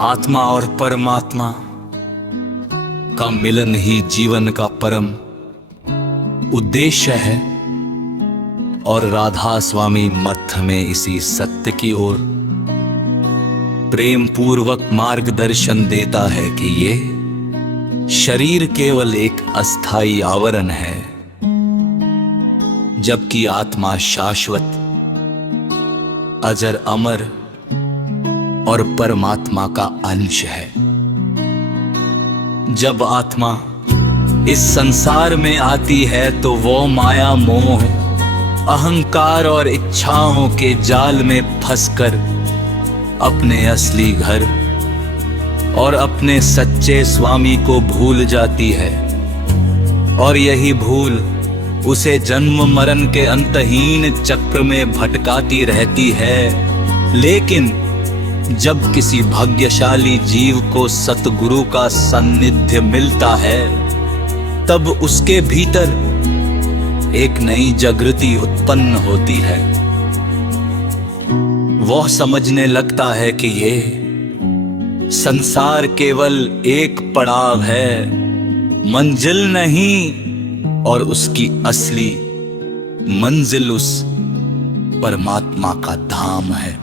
आत्मा और परमात्मा का मिलन ही जीवन का परम उद्देश्य है और राधा स्वामी मठ में इसी सत्य की ओर प्रेम पूर्वक मार्गदर्शन देता है कि ये शरीर केवल एक अस्थाई आवरण है, जबकि आत्मा शाश्वत, अजर, अमर और परमात्मा का अंश है। जब आत्मा इस संसार में आती है तो वो माया, मोह, अहंकार और इच्छाओं के जाल में फंसकर अपने असली घर और अपने सच्चे स्वामी को भूल जाती है, और यही भूल उसे जन्म मरण के अंतहीन चक्र में भटकाती रहती है। लेकिन जब किसी भाग्यशाली जीव को सतगुरु का सान्निध्य मिलता है, तब उसके भीतर एक नई जागृति उत्पन्न होती है। वह समझने लगता है कि ये संसार केवल एक पड़ाव है, मंजिल नहीं, और उसकी असली मंजिल उस परमात्मा का धाम है।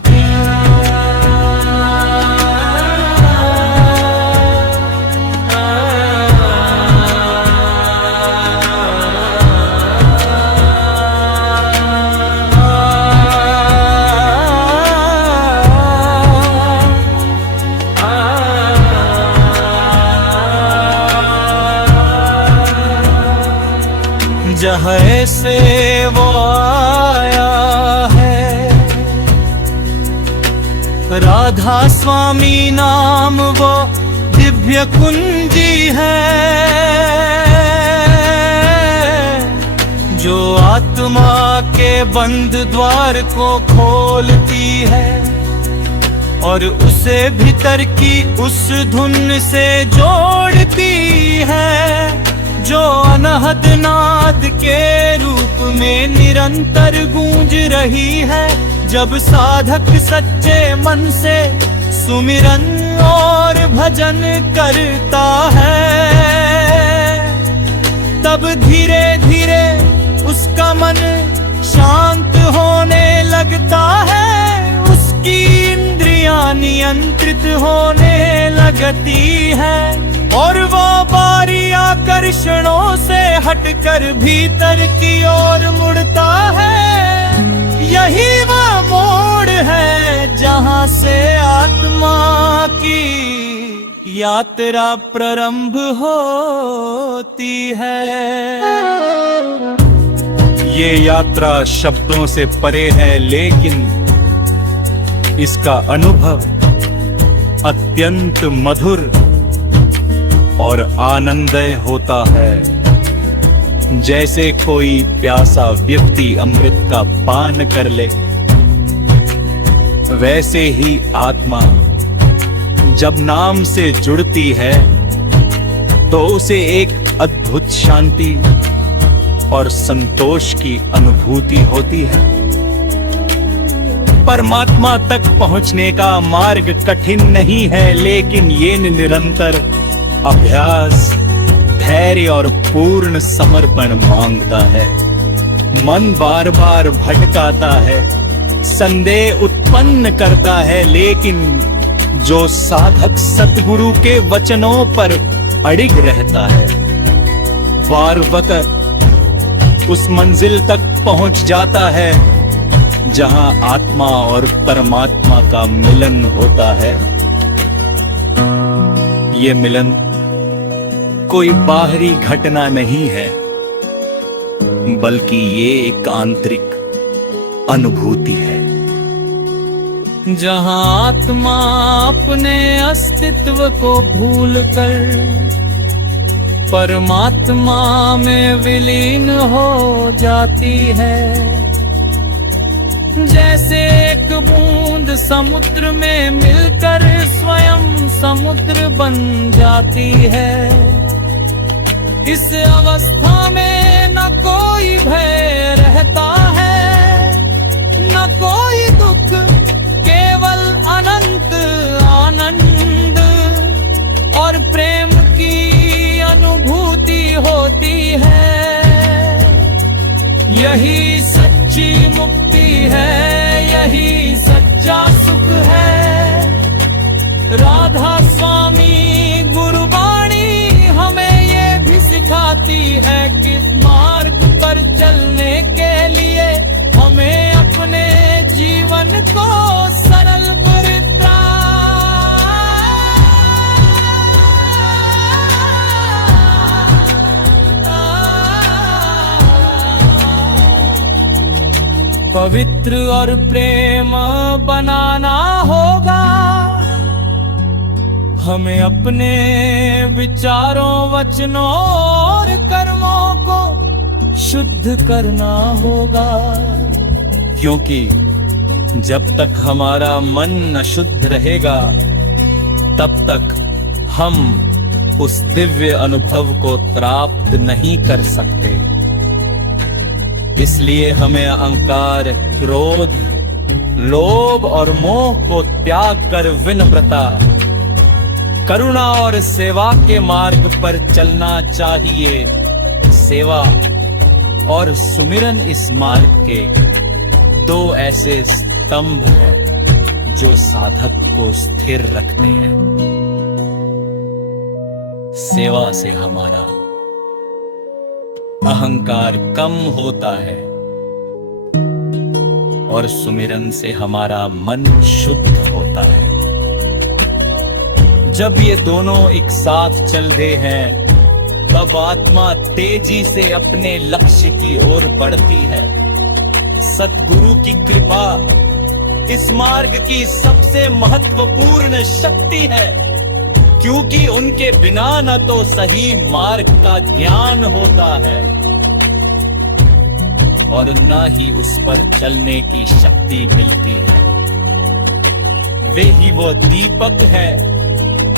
जहाँ से वो आया है, राधा स्वामी नाम वो दिव्य कुंजी है, जो आत्मा के बंद द्वार को खोलती है और उसे भीतर की उस धुन से जोड़ती है, जो अनहद नाद के रूप में निरंतर गूंज रही है। जब साधक सच्चे मन से सुमिरन और भजन करता है, तब धीरे धीरे उसका मन शांत होने लगता है, उसकी इंद्रियां नियंत्रित होने लगती है, और वो बारी आकर्षणों से हटकर भीतर की ओर मुड़ता है। यही वो मोड़ है जहां से आत्मा की यात्रा प्रारंभ होती है। ये यात्रा शब्दों से परे है, लेकिन इसका अनुभव अत्यंत मधुर और आनंदमय होता है। जैसे कोई प्यासा व्यक्ति अमृत का पान कर ले, वैसे ही आत्मा जब नाम से जुड़ती है तो उसे एक अद्भुत शांति और संतोष की अनुभूति होती है। परमात्मा तक पहुंचने का मार्ग कठिन नहीं है, लेकिन ये निरंतर अभ्यास, धैर्य और पूर्ण समर्पण मांगता है। मन बार बार भटकाता है, संदेह उत्पन्न करता है, लेकिन जो साधक सतगुरु के वचनों पर अड़िग रहता है, वार वक्त उस मंजिल तक पहुंच जाता है जहां आत्मा और परमात्मा का मिलन होता है। ये मिलन कोई बाहरी घटना नहीं है, बल्कि ये एक आंतरिक अनुभूति है। जहां आत्मा अपने अस्तित्व को भूलकर परमात्मा में विलीन हो जाती है, जैसे एक बूंद समुद्र में मिलकर स्वयं समुद्र बन जाती है। इस अवस्था में न कोई भय रहता है, न कोई दुख, केवल अनंत आनंद यही सच्ची मुक्ति है, यही सच्चा सुख है। राधा स्वामी गुरुवाणी हमें ये भी सिखाती है, किस मार्ग पर चलने के लिए हमें अपने जीवन को सरल पवित्र और प्रेम बनाना होगा। हमें अपने विचारों, वचनों और कर्मों को शुद्ध करना होगा, क्योंकि जब तक हमारा मन अशुद्ध रहेगा तब तक हम उस दिव्य अनुभव को प्राप्त नहीं कर सकते। इसलिए हमें अहंकार, क्रोध, लोभ और मोह को त्याग कर विनम्रता, करुणा और सेवा के मार्ग पर चलना चाहिए। सेवा और सुमिरन इस मार्ग के दो ऐसे स्तंभ हैं जो साधक को स्थिर रखते हैं। सेवा से हमारा अहंकार कम होता है और सुमिरन से हमारा मन शुद्ध होता है। जब ये दोनों एक साथ चल रहे हैं तब आत्मा तेजी से अपने लक्ष्य की ओर बढ़ती है। सतगुरु की कृपा इस मार्ग की सबसे महत्वपूर्ण शक्ति है, क्योंकि उनके बिना न तो सही मार्ग का ज्ञान होता है और न ही उस पर चलने की शक्ति मिलती है। वे ही वो दीपक है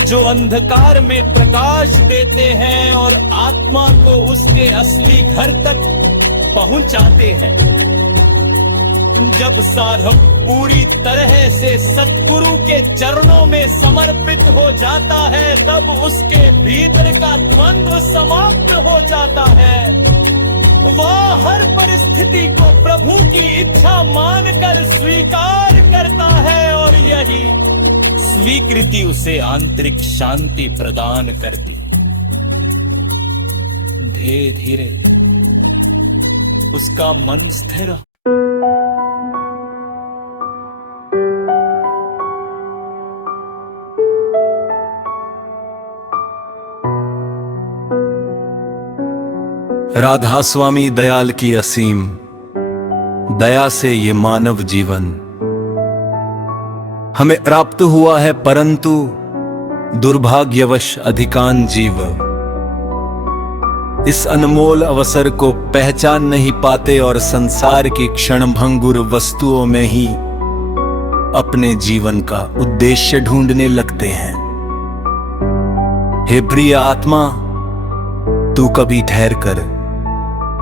जो अंधकार में प्रकाश देते हैं और आत्मा को उसके असली घर तक पहुंचाते हैं। जब साधक पूरी तरह से सतगुरु के चरणों में समर्पित हो जाता है तब उसके भीतर का द्वंद्व समाप्त हो जाता है। वह हर परिस्थिति को प्रभु की इच्छा मानकर स्वीकार करता है और यही स्वीकृति उसे आंतरिक शांति प्रदान करती। धीरे धीरे उसका मन स्थिर राधा स्वामी दयाल की असीम दया से ये मानव जीवन हमें प्राप्त हुआ है, परंतु दुर्भाग्यवश अधिकांश जीव इस अनमोल अवसर को पहचान नहीं पाते और संसार की क्षणभंगुर वस्तुओं में ही अपने जीवन का उद्देश्य ढूंढने लगते हैं। हे प्रिय आत्मा, तू कभी ठहर कर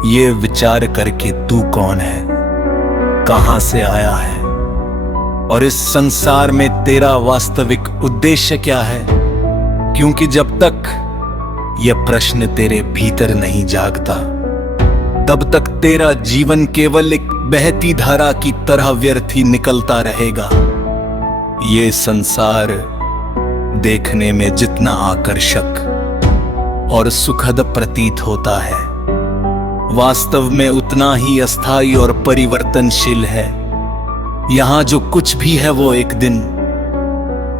ये विचार करके तू कौन है, कहां से आया है और इस संसार में तेरा वास्तविक उद्देश्य क्या है। क्योंकि जब तक यह प्रश्न तेरे भीतर नहीं जागता तब तक तेरा जीवन केवल एक बहती धारा की तरह व्यर्थ ही निकलता रहेगा। ये संसार देखने में जितना आकर्षक और सुखद प्रतीत होता है, वास्तव में उतना ही अस्थायी और परिवर्तनशील है। यहां जो कुछ भी है वो एक दिन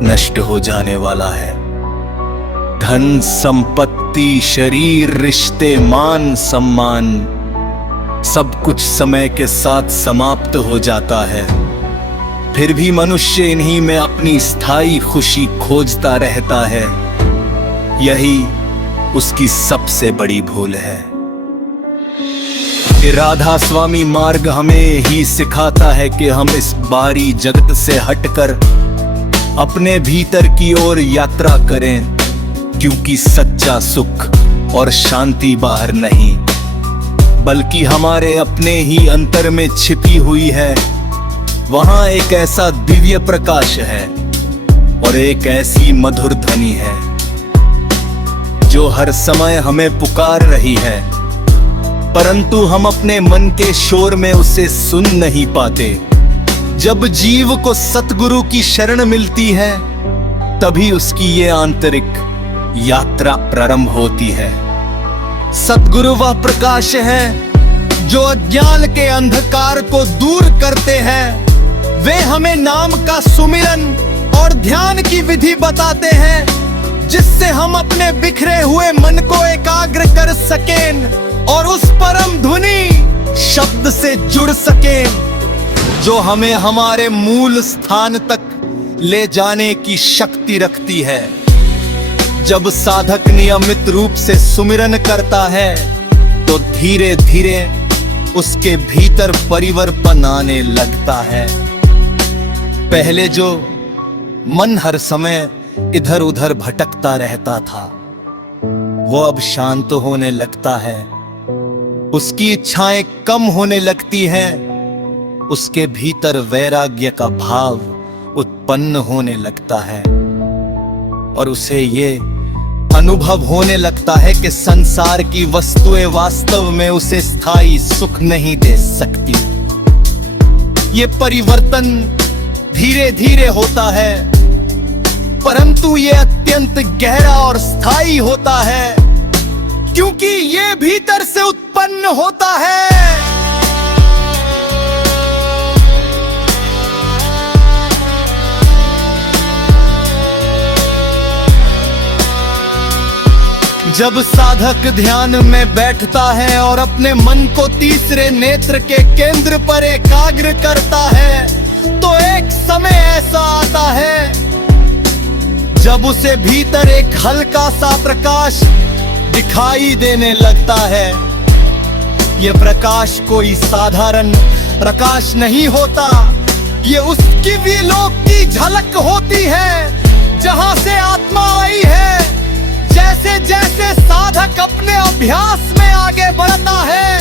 नष्ट हो जाने वाला है। धन, संपत्ति, शरीर, रिश्ते, मान, सम्मान, सब कुछ समय के साथ समाप्त हो जाता है। फिर भी मनुष्य इन्हीं में अपनी स्थायी खुशी खोजता रहता है। यही उसकी सबसे बड़ी भूल है। राधा स्वामी मार्ग हमें ही सिखाता है कि हम इस बारी जगत से हटकर अपने भीतर की ओर यात्रा करें, क्योंकि सच्चा सुख और शांति बाहर नहीं बल्कि हमारे अपने ही अंतर में छिपी हुई है। वहां एक ऐसा दिव्य प्रकाश है और एक ऐसी मधुर ध्वनि है जो हर समय हमें पुकार रही है। परंतु हम अपने मन के शोर में उसे सुन नहीं पाते। जब जीव को सतगुरु की शरण मिलती है, तभी उसकी ये आंतरिक यात्रा प्रारंभ होती है। सतगुरु वह प्रकाश है जो अज्ञान के अंधकार को दूर करते हैं। वे हमें नाम का सुमिरन और ध्यान की विधि बताते हैं, जिससे हम अपने बिखरे हुए मन को एकाग्र कर सकें और उस परम धुनी शब्द से जुड़ सकें, जो हमें हमारे मूल स्थान तक ले जाने की शक्ति रखती है। जब साधक नियमित रूप से सुमिरन करता है, तो धीरे धीरे उसके भीतर परिवर्तन आने लगता है। पहले जो मन हर समय इधर उधर भटकता रहता था, वो अब शांत होने लगता है। उसकी इच्छाएं कम होने लगती हैं। उसके भीतर वैराग्य का भाव उत्पन्न होने लगता है और उसे ये अनुभव होने लगता है कि संसार की वस्तुएं वास्तव में उसे स्थायी सुख नहीं दे सकती। ये परिवर्तन धीरे धीरे होता है, परंतु ये अत्यंत गहरा और स्थायी होता है, क्योंकि ये भीतर से उत्पन्न होता है। जब साधक ध्यान में बैठता है और अपने मन को तीसरे नेत्र के केंद्र पर एकाग्र करता है, तो एक समय ऐसा आता है जब उसे भीतर एक हल्का सा प्रकाश दिखाई देने लगता है। यह प्रकाश कोई साधारण प्रकाश नहीं होता, ये उसकी विलोक की झलक होती है, जहां से आत्मा आई है। जैसे जैसे साधक अपने अभ्यास में आगे बढ़ता है,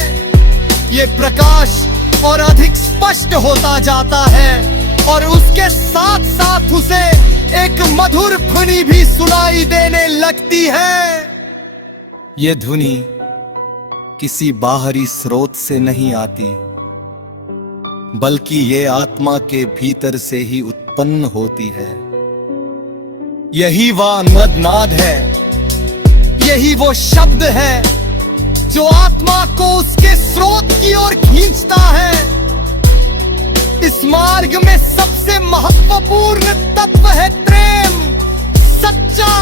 ये प्रकाश और अधिक स्पष्ट होता जाता है और उसके साथ साथ उसे एक मधुर ध्वनि भी सुनाई देने लगती है। ये ध्वनि किसी बाहरी स्रोत से नहीं आती, बल्कि ये आत्मा के भीतर से ही उत्पन्न होती है। यही वह नाद है, यही वो शब्द है जो आत्मा को उसके स्रोत की ओर खींचता है। इस मार्ग में सबसे महत्वपूर्ण तत्व है प्रेम, सच्चा,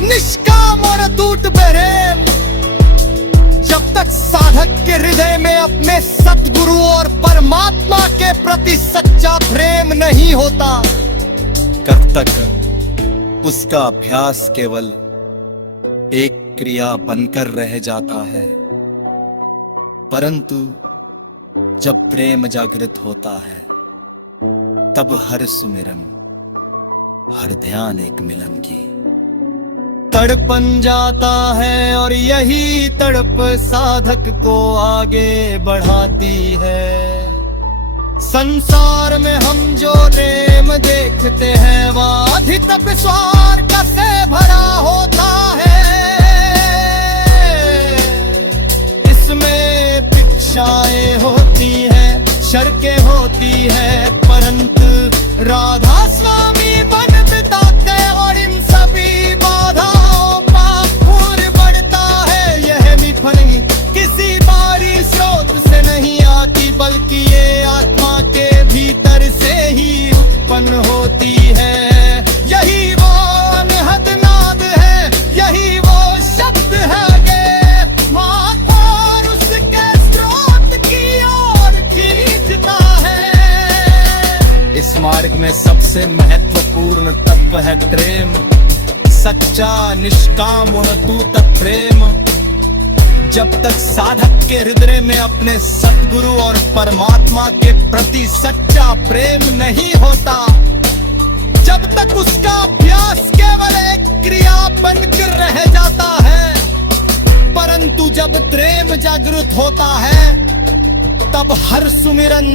निष्काम और अटूट प्रेम। जब तक साधक के हृदय में अपने सतगुरु और परमात्मा के प्रति सच्चा प्रेम नहीं होता, तब तक उसका अभ्यास केवल एक क्रिया बनकर रह जाता है। परंतु जब प्रेम जागृत होता है, तब हर सुमिरन, हर ध्यान एक मिलन की तड़पन जाता है और यही तड़प साधक को आगे बढ़ाती है। संसार में हम जो प्रेम देखते हैं, वह अधिक स्वार्थ से भरा होता है। इसमें शिक्षाएं होती है, शर्तें होती है, परंतु राधा स्वामी बन बिताते और इन सभी बाधाओं पर पूर्ण बढ़ता है। यह मिथुन किसी बाहरी स्रोत से नहीं आती, बल्कि ये आत्मा के भीतर से ही उत्पन्न होती है। यही वो अनहद नाद है, यही वो शब्द है और उसके स्रोत की ओर खींचता है। इस मार्ग में सबसे महत्वपूर्ण तत्व है प्रेम, सच्चा, निष्काम और अटूट प्रेम। जब तक साधक के हृदय में अपने सतगुरु और परमात्मा के प्रति सच्चा प्रेम नहीं होता, जब तक उसका अभ्यास केवल एक क्रिया बनकर रह जाता है। परंतु जब प्रेम जागृत होता है, तब हर सुमिरन,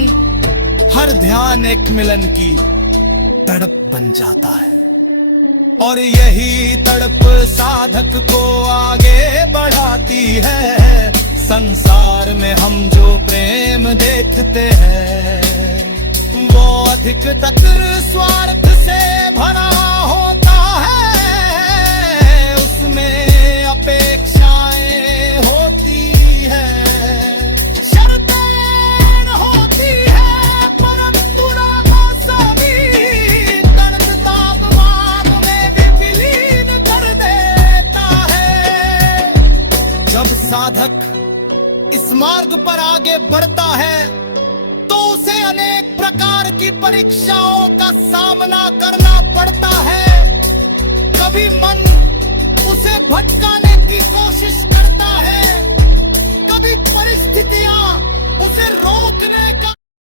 हर ध्यान एक मिलन की तड़प बन जाता है और यही तड़प साधक को आगे बढ़ाती है। संसार में हम जो प्रेम देखते हैं वो अधिक तक स्वार्थ से भरा होता है, उसमें अपेक्षाएं होती है, शर्तें होती है, परंतु सभी तड़प तापमान में भी विलीन कर देता है। जब साधक इस मार्ग पर आगे बढ़ता है तो उसे अनेक प्रकार की परीक्षाओं का सामना करना पड़ता है। कभी मन उसे भटकाने की कोशिश करता है, कभी परिस्थितियां उसे रोकने का